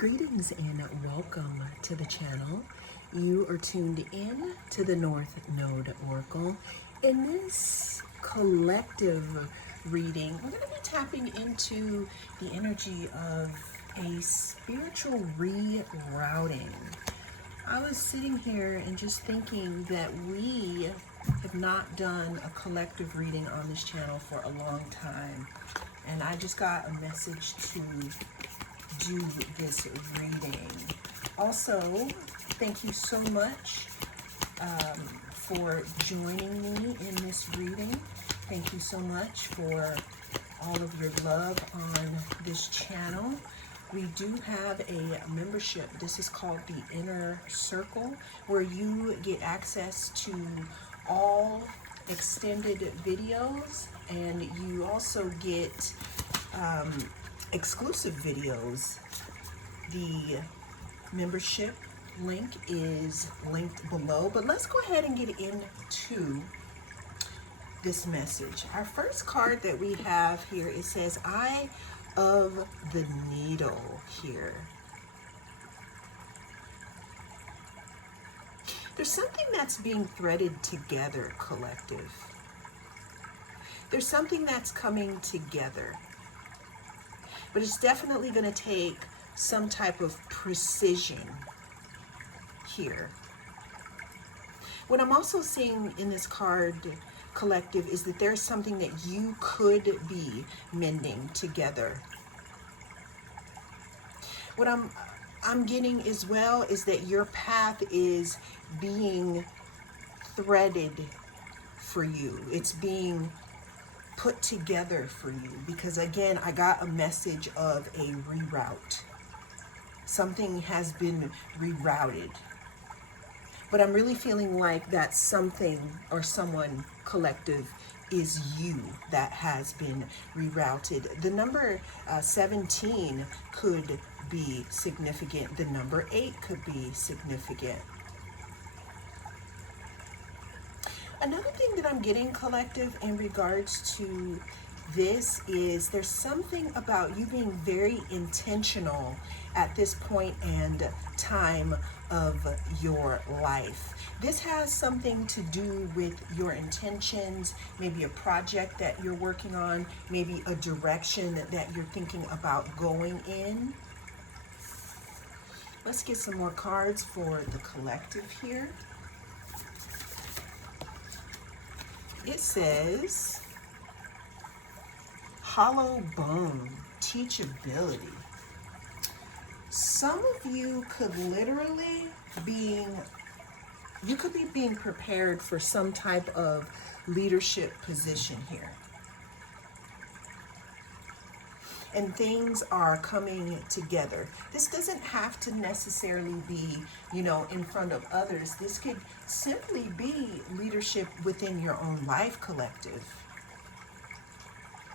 Greetings and welcome to the channel. You are tuned in to the North Node Oracle. In this collective reading, we're going to be tapping into the energy of a spiritual rerouting. I was sitting here and just thinking that we have not done a collective reading on this channel for a long time. And I just got a message to do this reading. Also, thank you so much for joining me in this reading. Thank you so much for all of your love on this channel. We do have a membership. This is called the Inner Circle, where you get access to all extended videos, and you also get exclusive videos. The membership link is linked below, but let's go ahead and get into this message. Our first card that we have here, it says Eye of the Needle here. There's something that's being threaded together, collective. There's something that's coming together. But it's definitely going to take some type of precision here. What I'm also seeing in this card, collective, is that there's something that you could be mending together. What I'm getting as well is that your path is being threaded for you. It's being put together for you, because again, I got a message of a reroute. Something has been rerouted, but I'm really feeling like that something or someone, collective, is you that has been rerouted. The number 17 could be significant. The number 8 could be significant. Another thing that I'm getting, collective, in regards to this is there's something about you being very intentional at this point and time of your life. This has something to do with your intentions, maybe a project that you're working on, maybe a direction that you're thinking about going in. Let's get some more cards for the collective here. It says, hollow bone, teachability. Some of you could literally be being prepared for some type of leadership position here. And things are coming together. This doesn't have to necessarily be, in front of others. This could simply be leadership within your own life, collective.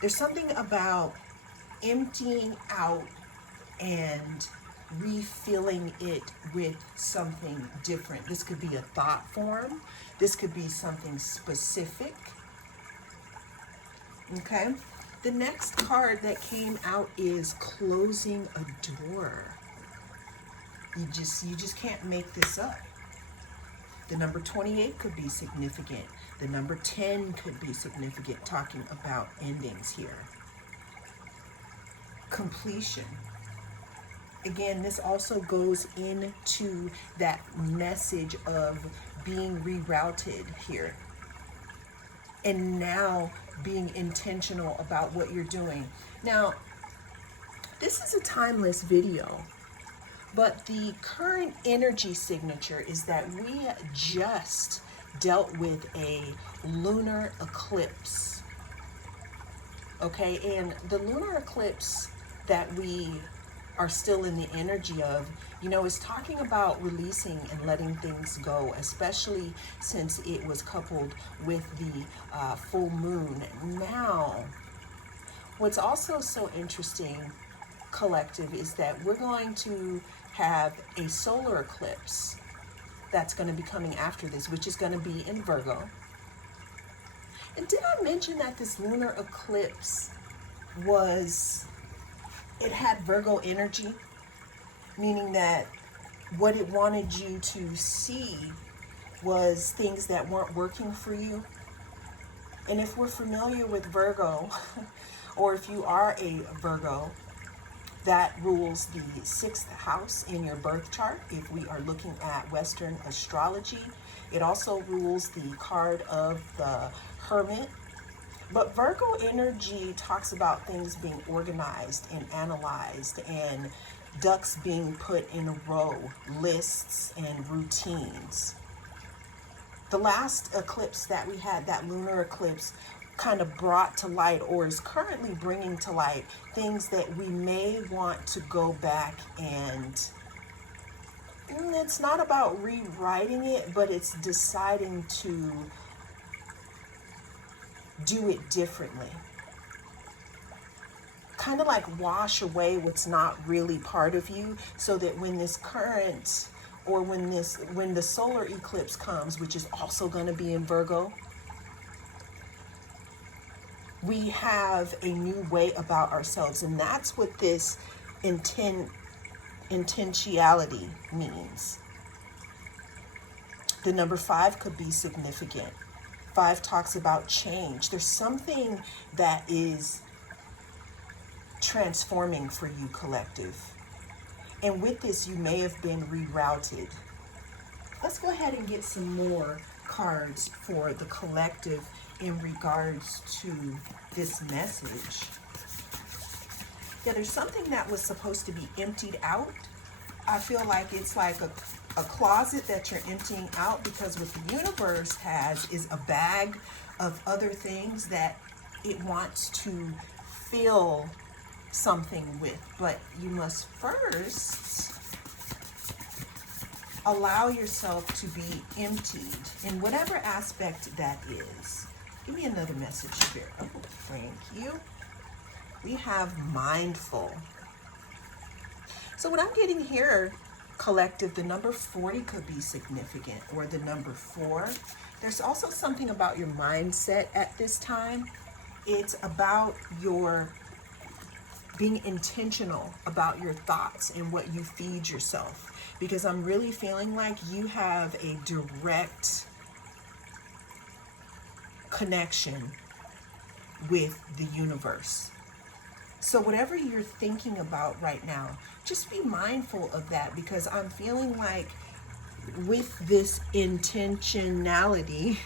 There's something about emptying out and refilling it with something different. This could be a thought form. This could be something specific. Okay? The next card that came out is closing a door. You just can't make this up. The number 28 could be significant. The number 10 could be significant, talking about endings here. Completion. Again, this also goes into that message of being rerouted here. And now being intentional about what you're doing. Now, this is a timeless video, but the current energy signature is that we just dealt with a lunar eclipse. Okay, and the lunar eclipse that we are still in the energy of, is talking about releasing and letting things go, especially since it was coupled with the full moon. Now, what's also so interesting, collective, is that we're going to have a solar eclipse that's going to be coming after this, which is going to be in Virgo. And did I mention that this lunar eclipse it had Virgo energy? meaning that what it wanted you to see was things that weren't working for you. And if we're familiar with Virgo, or if you are a Virgo, that rules the 6th house in your birth chart. If we are looking at Western astrology, it also rules the card of the Hermit. But Virgo energy talks about things being organized and analyzed, and ducks being put in a row, lists and routines. The last eclipse that we had, that lunar eclipse, kind of brought to light, or is currently bringing to light, things that we may want to go back and it's not about rewriting it, but it's deciding to do it differently. Kind of like wash away what's not really part of you, so that when this current, or when the solar eclipse comes, which is also going to be in Virgo, we have a new way about ourselves. And that's what this intentionality means. The number 5 could be significant. 5 talks about change. There's something that is transforming for you, collective. And with this, you may have been rerouted. Let's go ahead and get some more cards for the collective in regards to this message. Yeah, there's something that was supposed to be emptied out. I feel like it's like a closet that you're emptying out, because what the universe has is a bag of other things that it wants to fill something with. But you must first allow yourself to be emptied in whatever aspect that is. Give me another message, Spirit. Oh, thank you. We have mindful. So what I'm getting here, collective, the number 40 could be significant, or the number 4. There's also something about your mindset at this time. It's about your being intentional about your thoughts and what you feed yourself, because I'm really feeling like you have a direct connection with the universe. So whatever you're thinking about right now, just be mindful of that, because I'm feeling like with this intentionality,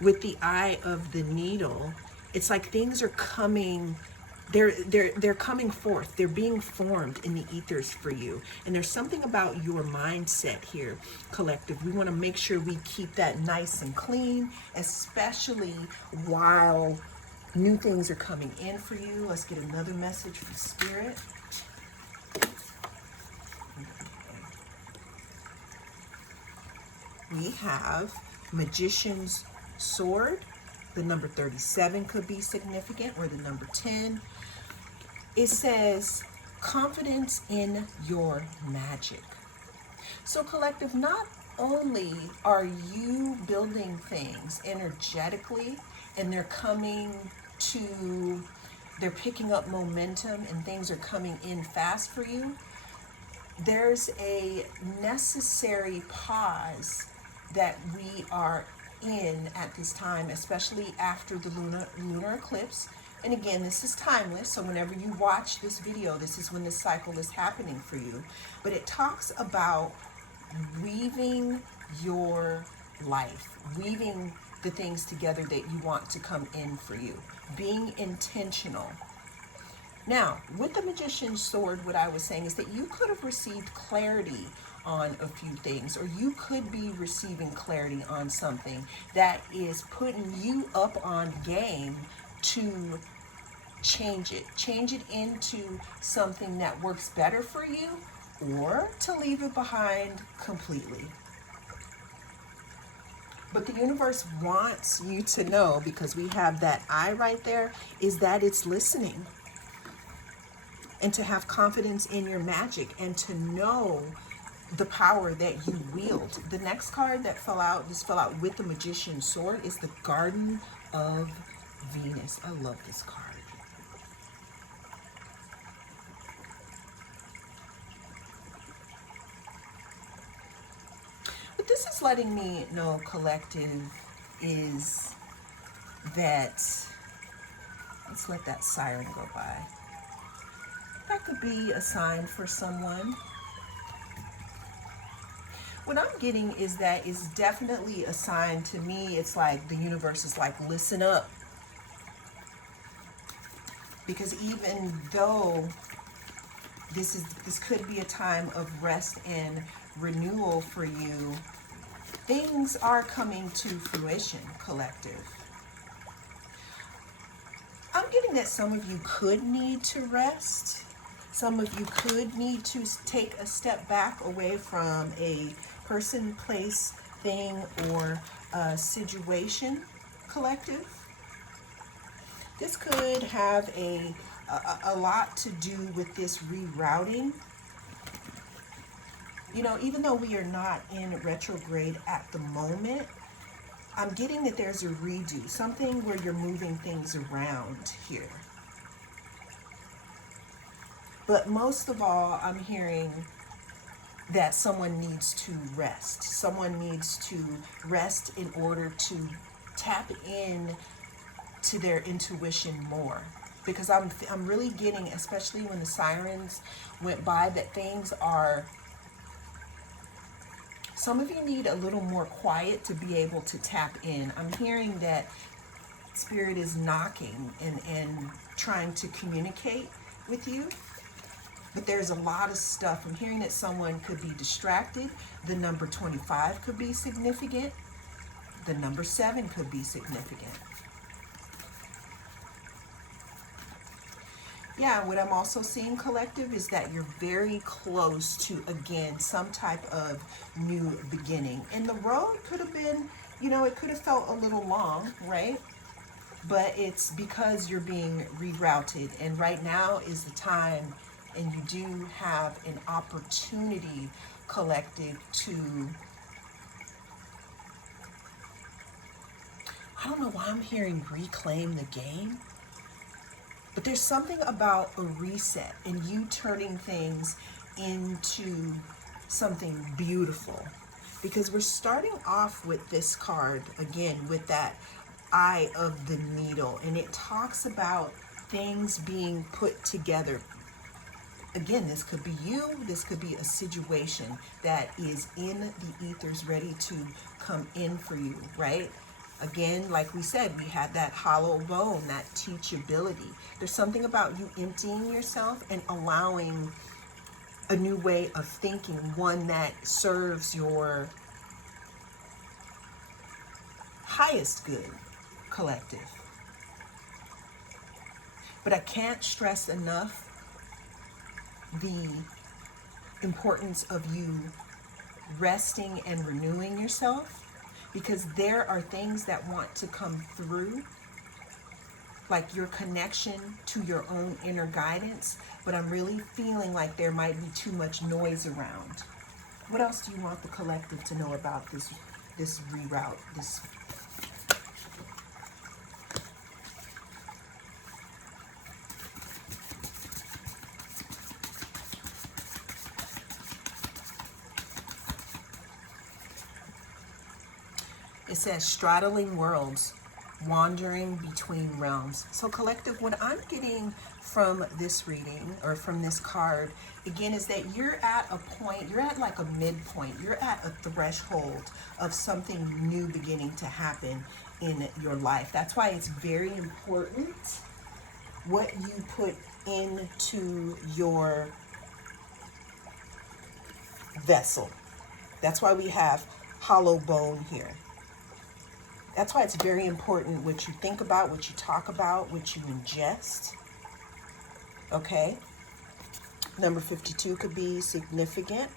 with the eye of the needle, it's like things are coming, they're coming forth, they're being formed in the ethers for you. And there's something about your mindset here, collective. We want to make sure we keep that nice and clean, especially while new things are coming in for you. Let's get another message from Spirit. We have Magician's Sword. The number 37 could be significant, or the number 10. It says confidence in your magic. So collective, not only are you building things energetically, and they're picking up momentum and things are coming in fast for you, there's a necessary pause that we are in at this time, especially after the lunar eclipse. And again, this is timeless, so whenever you watch this video, this is when the cycle is happening for you. But it talks about weaving your life, weaving the things together that you want to come in for you, being intentional. Now, with the Magician's Sword, what I was saying is that you could have received clarity on a few things, or you could be receiving clarity on something that is putting you up on game to change it into something that works better for you, or to leave it behind completely. But the universe wants you to know, because we have that eye right there, is that it's listening. And to have confidence in your magic, and to know the power that you wield. The next card that fell out, this fell out with the Magician's Sword, is the Garden of Venus. I love this card. this is letting me know, collective, is that, let's let that siren go by. That could be a sign for someone. What I'm getting is that it's definitely a sign to me. It's like the universe is like, listen up. Because even though this could be a time of rest and renewal for you, things are coming to fruition, collective. I'm getting that some of you could need to rest. Some of you could need to take a step back away from a person, place, thing, or situation, collective. This could have a lot to do with this rerouting. You know, even though we are not in retrograde at the moment, I'm getting that there's a redo, something where you're moving things around here. But most of all, I'm hearing that someone needs to rest. Someone needs to rest in order to tap in to their intuition more. Because I'm really getting, especially when the sirens went by, that things are, some of you need a little more quiet to be able to tap in. I'm hearing that Spirit is knocking and trying to communicate with you. But there's a lot of stuff. I'm hearing that someone could be distracted. The number 25 could be significant. The number 7 could be significant. Yeah, what I'm also seeing, collective, is that you're very close to, again, some type of new beginning. And the road could have been, you know, it could have felt a little long, right? But it's because you're being rerouted. And right now is the time, and you do have an opportunity, collective, to, I don't know why I'm hearing reclaim the game. But there's something about a reset and you turning things into something beautiful. Because we're starting off with this card, again, with that eye of the needle. And it talks about things being put together. Again, this could be you. This could be a situation that is in the ethers ready to come in for you, right? Again, like we said, we had that hollow bone, that teachability. There's something about you emptying yourself and allowing a new way of thinking, one that serves your highest good, collective. But I can't stress enough the importance of you resting and renewing yourself, because there are things that want to come through, like your connection to your own inner guidance, but I'm really feeling like there might be too much noise around. What else do you want the collective to know about this reroute, this? It says straddling worlds, wandering between realms. So collective, what I'm getting from this reading, or from this card, again, is that you're at a point, you're at like a midpoint, you're at a threshold of something new beginning to happen in your life. That's why it's very important what you put into your vessel. That's why we have hollow bone here. That's why it's very important what you think about, what you talk about, what you ingest. Okay? Number 52 could be significant.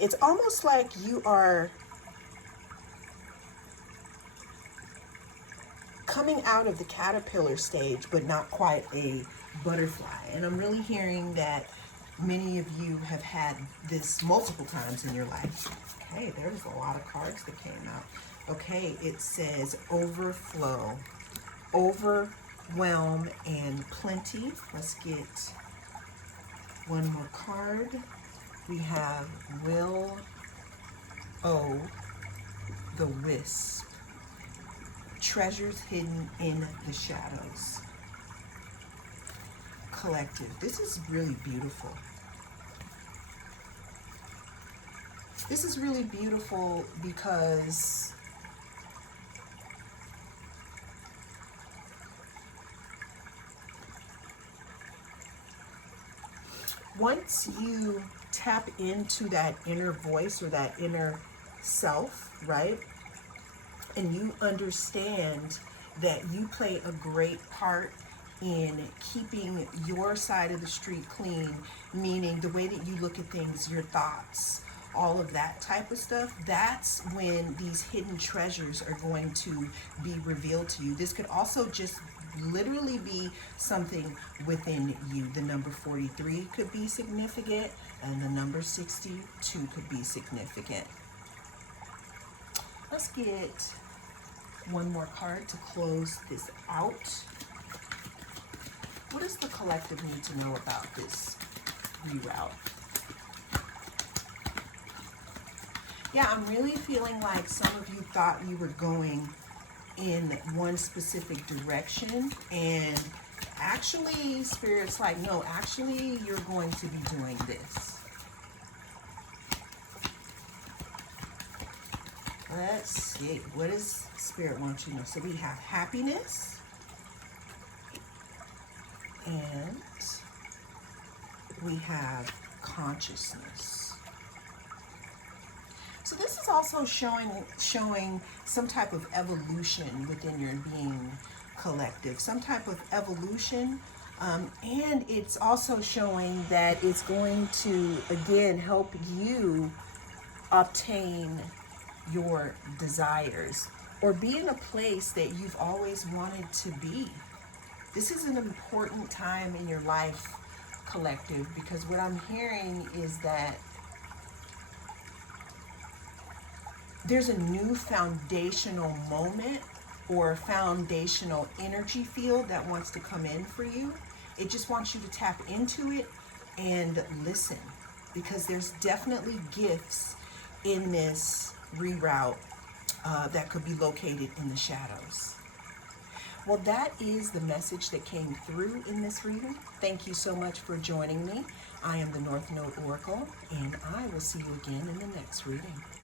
It's almost like you are coming out of the caterpillar stage, but not quite a butterfly. And I'm really hearing that many of you have had this multiple times in your life. Okay, there's a lot of cards that came out. Okay, it says overflow, overwhelm, and plenty. Let's get one more card. We have will Oh, the wisp. Treasures hidden in the shadows. Collective. This is really beautiful. This is really beautiful because once you tap into that inner voice or that inner self, right? And you understand that you play a great part in keeping your side of the street clean, meaning the way that you look at things, your thoughts, all of that type of stuff, that's when these hidden treasures are going to be revealed to you. This could also just literally be something within you. The number 43 could be significant, and the number 62 could be significant. Let's get one more card to close this out. What does the collective need to know about this reroute? Yeah, I'm really feeling like some of you thought you were going in one specific direction, and actually Spirit's like, no, actually you're going to be doing this. Let's see, what does Spirit want you to know? So we have happiness, and we have consciousness. So this is also showing some type of evolution within your being, collective, some type of evolution, and it's also showing that it's going to again help you obtain your desires or be in a place that you've always wanted to be. This is an important time in your life, collective, because what I'm hearing is that there's a new foundational moment or foundational energy field that wants to come in for you. It just wants you to tap into it and listen, because there's definitely gifts in this reroute that could be located in the shadows. Well, that is the message that came through in this reading. Thank you so much for joining me. I am the North Node Oracle, and I will see you again in the next reading.